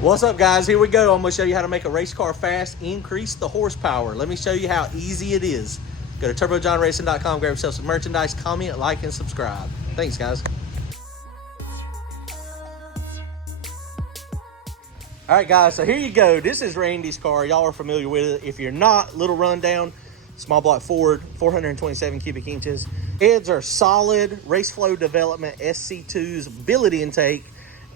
What's up, guys? Here we go. I'm going to show you how to make a race car fast, increase the horsepower. Let me show you how easy it is. Go to turbojohnracing.com, grab yourself some merchandise, comment, like, and subscribe. Thanks, guys. All right, guys, so here you go. This is Randy's car. Y'all are familiar with it. If you're not, little rundown. Small block Ford, 427 cubic inches. Heads are solid, Race Flow Development SC2's billet intake,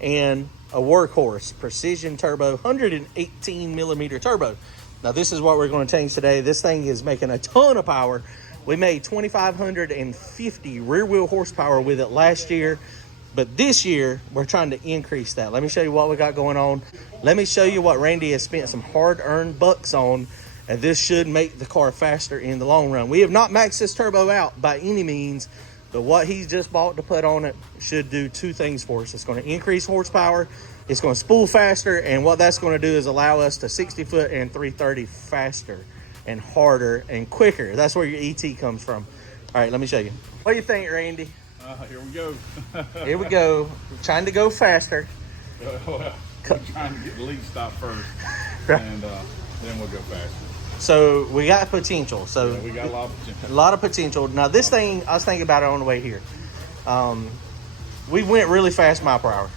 and a workhorse, precision turbo, 118 millimeter turbo. Now, this is what we're going to change today. This thing is making a ton of power. We made 2,550 rear wheel horsepower with it last year. But this year, we're trying to increase that. Let me show you what we got going on. Let me show you what Randy has spent some hard-earned bucks on, and this should make the car faster in the long run. We have not maxed this turbo out by any means, but what he's just bought to put on it should do two things for us. It's going to increase horsepower, it's going to spool faster, and what that's going to do is allow us to 60 foot and 330 faster and harder and quicker. That's where your ET comes from. All right, let me show you. What do you think, Randy? Here we go. Here we go. We're trying to go faster. Well, I'm trying to get the lead stop first, Right. and then we'll go faster. So we got potential. So Yeah, we got a lot of potential. A lot of potential. Now this thing, I was thinking about it on the way here. We went really fast mile per hour.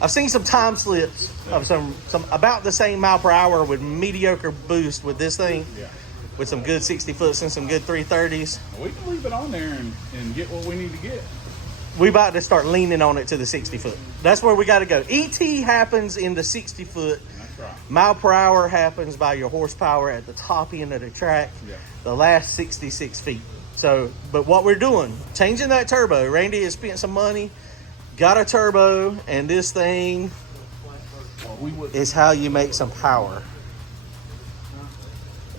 I've seen some time slips of some about the same mile per hour with mediocre boost with this thing. Yeah. With some good 60 foots and some good 330s. We can leave it on there and get what we need to get. We about to start leaning on it to the 60 foot. That's where we got to go. ET happens in the 60 foot. That's right. Mile per hour happens by your horsepower at the top end of the track. Yeah. The last 66 feet. So, but what we're doing, changing that turbo. Randy has spent some money, got a turbo, and this thing is how you make some power.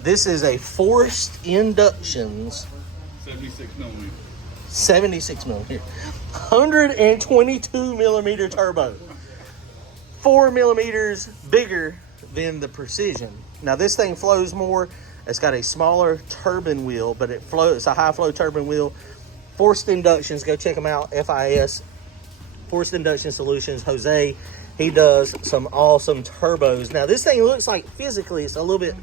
This is a forced inductions 76 millimeter. 76 millimeter, 122 millimeter turbo, 4 millimeters bigger than the Precision. Now this thing flows more. It's got a smaller turbine wheel, but it flows. It's a high flow turbine wheel. Forced inductions, go check them out. FIS, Forced Induction Solutions. Jose, he does some awesome turbos. Now this thing looks like physically it's a little bit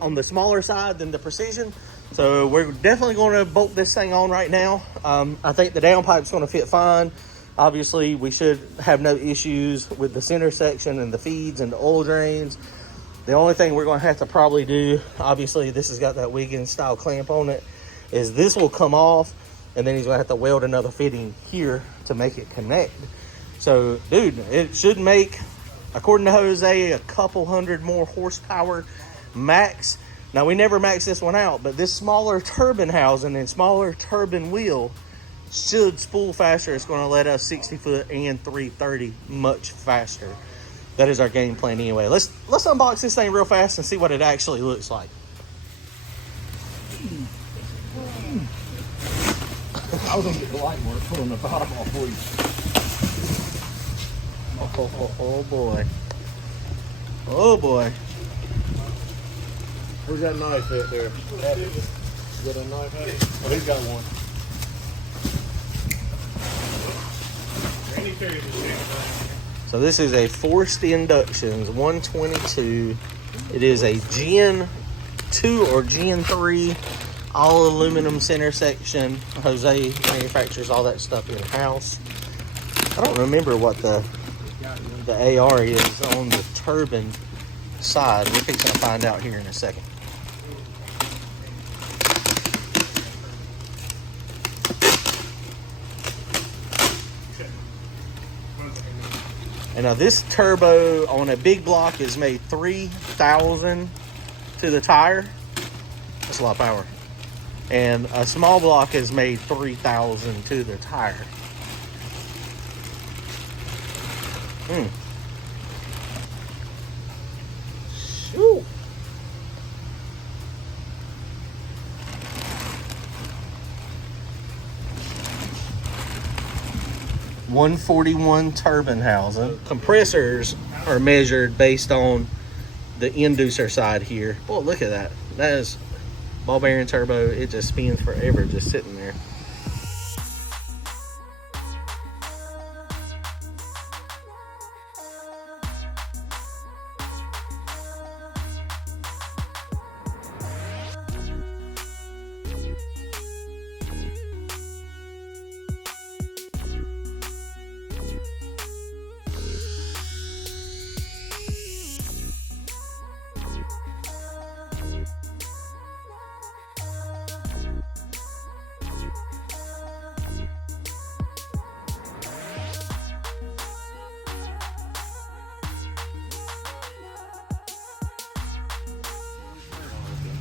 on the smaller side than the Precision, so we're definitely going to bolt this thing on right now. I think the downpipe's going to fit fine. Obviously we should have no issues with the center section and the feeds and the oil drains. The only thing we're going to have to probably do, obviously this has got that Wiggins style clamp on it, is this will come off and then he's going to have to weld another fitting here to make it connect. So dude, it should make, according to Jose, a couple hundred more horsepower max. Now we never max this one out, but this smaller turbine housing and smaller turbine wheel should spool faster. It's going to let us 60 foot and 330 much faster. That is our game plan anyway. Let's unbox this thing real fast and see what it actually looks like. I was gonna get the light work put on the bottom off for you. Oh boy. Oh boy. Where's that knife at there? You got a knife at it? Oh, he's got one. So this is a Forced Inductions 122. It is a Gen 2 or Gen 3 all aluminum center section. Jose manufactures all that stuff in-house. I don't remember what the AR is on the turbine side. We're fixing to find out here in a second. And now this turbo on a big block is made 3,000 to the tire. That's a lot of power. And a small block is made 3,000 to the tire. Shoo. 141 turbine housing. Compressors are measured based on the inducer side here. Boy, look at that. That is ball bearing turbo. It just spins forever just sitting there.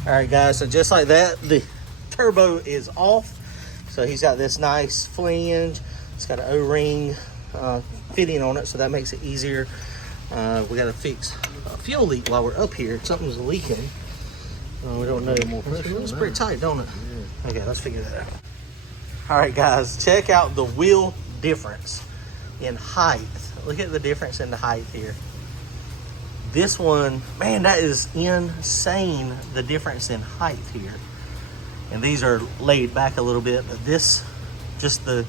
All right, guys, so just like that, the turbo is off. So he's got this nice flange. It's got an O-ring fitting on it, so that makes it easier. We got to fix a fuel leak while we're up here. Something's leaking. We don't know more pressure. It's pretty tight, don't it? Yeah. Okay, let's figure that out. All right, guys, check out the wheel difference in height. Look at the difference in the height here. This one, man, that is insane, the difference in height here. And these are laid back a little bit, but this, just the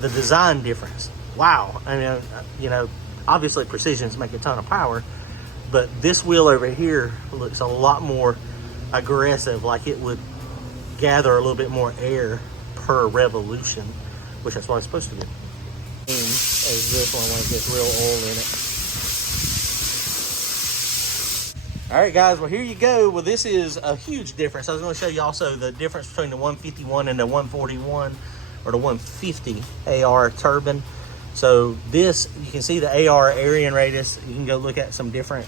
design difference. Wow. I mean, you know, obviously precisions make a ton of power, but this wheel over here looks a lot more aggressive, like it would gather a little bit more air per revolution, which that's what it's supposed to do. As this one, like this real oil in it. All right, guys, well, here you go. Well, this is a huge difference. I was going to show you also the difference between the 151 and the 141 or the 150 AR turbine. So this, you can see the AR Arian radius. You can go look at some different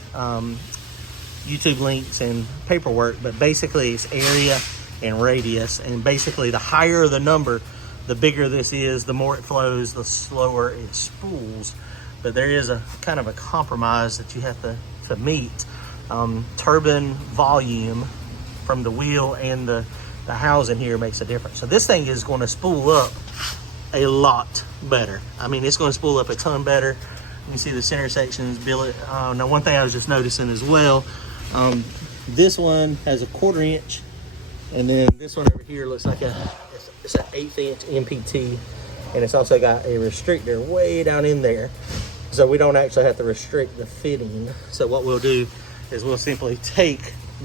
YouTube links and paperwork, but basically it's area and radius. And basically the higher the number, the bigger this is, the more it flows, the slower it spools. But there is a kind of a compromise that you have to meet. Turbine volume from the wheel and the housing here makes a difference. So this thing is going to spool up a lot better. I mean, it's going to spool up a ton better. You can see the center sections, billet. Now, one thing I was just noticing as well, this one has a 1/4 inch, and then this one over here looks like it's an 1/8 inch MPT, and it's also got a restrictor way down in there, so we don't actually have to restrict the fitting. So what we'll do is we'll simply take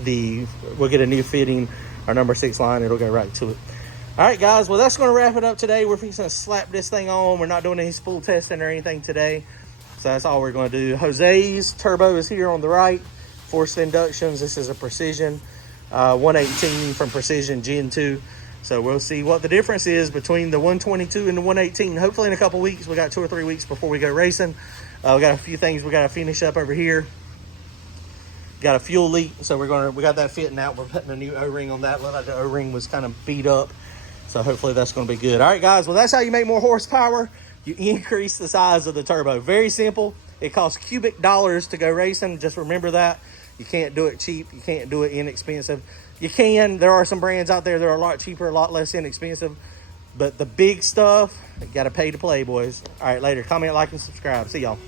we'll get a new fitting, our number 6 line, it'll go right to it. All right, guys, well, that's going to wrap it up today. We're fixing to slap this thing on. We're not doing any spool testing or anything today, so that's all we're going to do. Jose's turbo is here on the right. Forced inductions, this is a Precision 118 from Precision Gen 2. So we'll see what the difference is between the 122 and the 118. Hopefully in a couple weeks. We got 2 or 3 weeks before we go racing. We got a few things we got to finish up over here. Got a fuel leak, so we got that fitting out. We're putting a new O-ring on that. Looked like the O-ring was kind of beat up, so hopefully that's going to be good. All right, guys, well, that's how you make more horsepower. You increase the size of the turbo. Very simple. It costs cubic dollars to go racing. Just remember that. You can't do it cheap. You can't do it inexpensive. You can. There are some brands out there that are a lot cheaper, a lot less inexpensive, but the big stuff, you got to pay to play, boys. All right, later. Comment, like, and subscribe. See y'all.